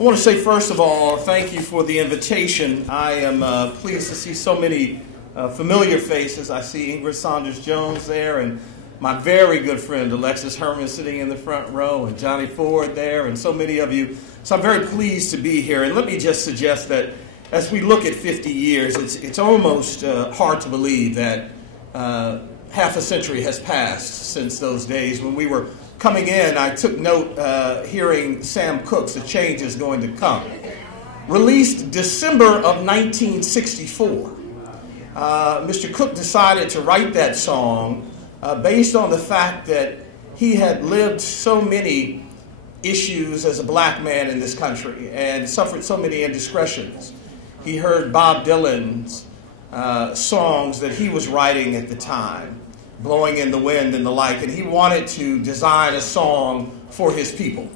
I want to say, first of all, thank you for the invitation. I am pleased to see so many familiar faces. I see Ingrid Saunders-Jones there, and my very good friend Alexis Herman sitting in the front row, and Johnny Ford there, and so many of you. So I'm very pleased to be here. And let me just suggest that as we look at 50 years, it's almost hard to believe that half a century has passed since those days. When we were coming in, I took note hearing Sam Cooke's "A Change Is Going to Come." Released December of 1964. Mr. Cooke decided to write that song based on the fact that he had lived so many issues as a black man in this country and suffered so many indiscretions. He heard Bob Dylan's songs that he was writing at the time, Blowing in the Wind and the like, and he wanted to design a song for his people.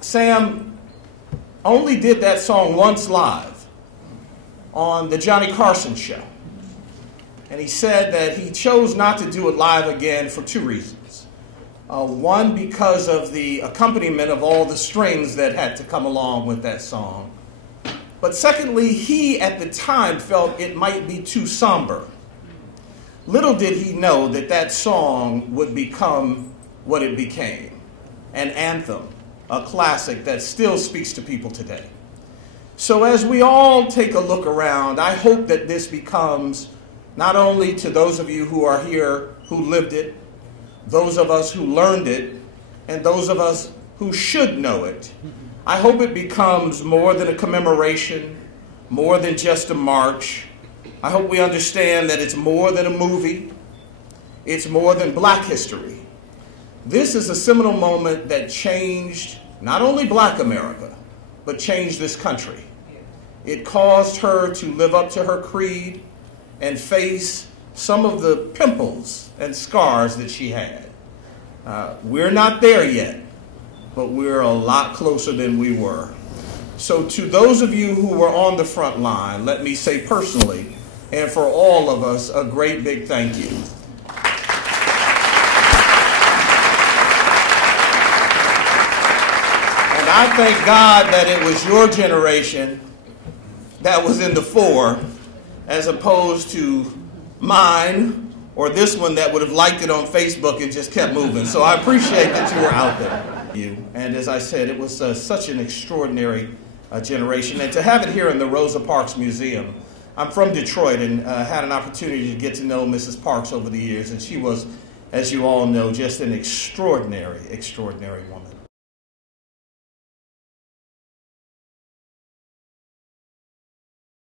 Sam only did that song once live on the Johnny Carson show. And he said that he chose not to do it live again for two reasons. One, because of the accompaniment of all the strings that had to come along with that song. But secondly, he at the time felt it might be too somber. Little did he know that that song would become what it became, an anthem, a classic that still speaks to people today. So as we all take a look around, I hope that this becomes, not only to those of you who are here who lived it, those of us who learned it, and those of us who should know it, I hope it becomes more than a commemoration, more than just a march. I hope we understand that it's more than a movie. It's more than Black history. This is a seminal moment that changed not only Black America, but changed this country. It caused her to live up to her creed and face some of the pimples and scars that she had. We're not there yet, but we're a lot closer than we were. So to those of you who were on the front line, let me say personally, and for all of us, a great big thank you. And I thank God that it was your generation that was in the fore, as opposed to mine or this one that would have liked it on Facebook and just kept moving. So I appreciate that you were out there. And as I said, it was such an extraordinary generation. And to have it here in the Rosa Parks Museum, I'm from Detroit and had an opportunity to get to know Mrs. Parks over the years. And she was, as you all know, just an extraordinary, extraordinary woman.